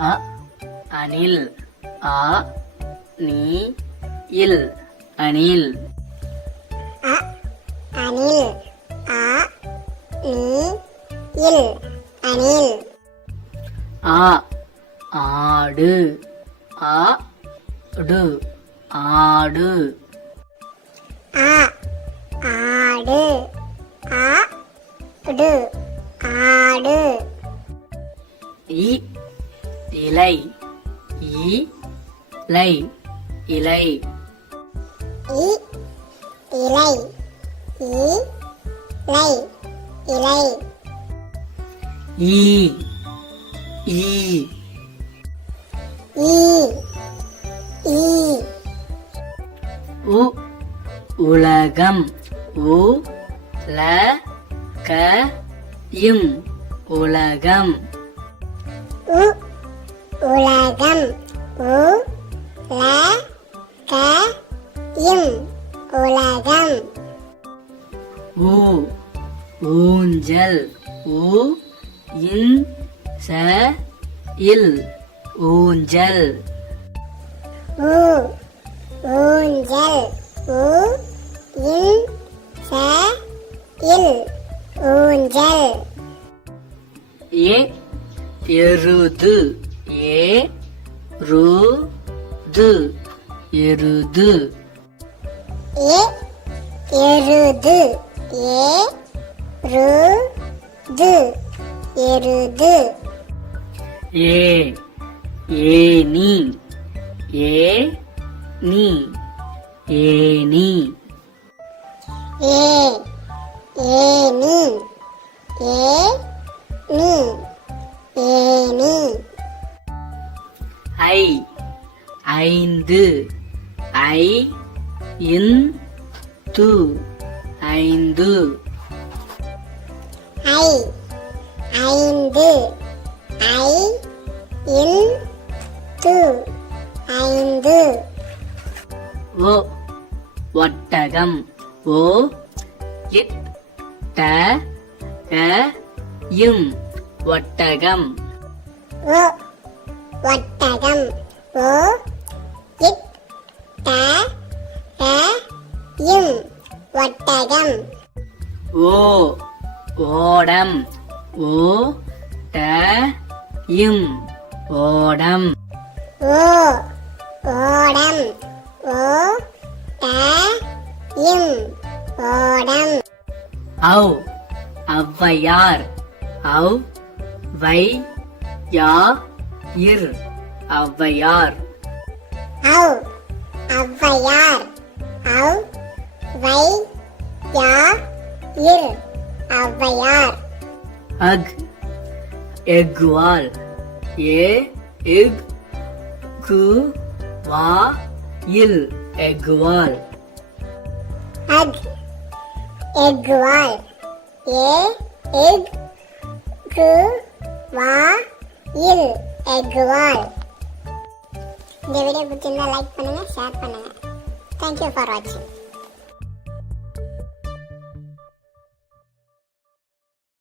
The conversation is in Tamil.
அ அணில் ஆ நீ இல் அணில் அ அணில் ஆ நீ இல் அணில் ஆ ஆடு ஆ டு ஆடு ஆ ஆடு ஆ டு ஆடு இ இலை இ லை இலை இ இலை இ லை இலை ஈ ஈ ஈ ஈ உ உலகம் உ ல க இம் உலகம் உ உலகம் உ ல க இம் உலகம் ஊ ஊஞ்சல் ஊ இன் ச இல் ஊஞ்சல் ஊ ஊஞ்சல் ஊ இன் ச இல் ஊஞ்சல் ஏ எருது ஏ ரு து எருது ஏ எருது ஏ ரு து எருது ஏ ஏனி ஏ நீ ஏனி ஏ ஏனி ஏ நீ ஏனி ஐ ஐந்து ஐ இன் து ஐந்து ஐ ஐந்து ஐ இன் து ஐந்து ஓ ஒட்டகம் ஓ இட் ட க இம் ஒட்டகம் ஓ ஒட்டகம் ஓ இட் ட க இம் ஒட்டகம் ஓ ஓடம் ஓ ட இம் ஓடம் ஓ ஓடம் ஓ ட இம் ஓடம் ஔ ஔவையார் ஔ வை யா இர் ஔவையார் ஔ ஔவையார் ஔ வை யா இர் ஔவையார் அக் எக்வால் ஏ இக் கு வா இல் எக்வால் அக் எக்வால் ஏ இக் கு வா இல் எக்வால் இந்த வீடியோ பிடிச்சிருந்தா லைக் பண்ணுங்க ஷேர் பண்ணுங்க தேங்க்யூ ஃபார் வாட்சிங்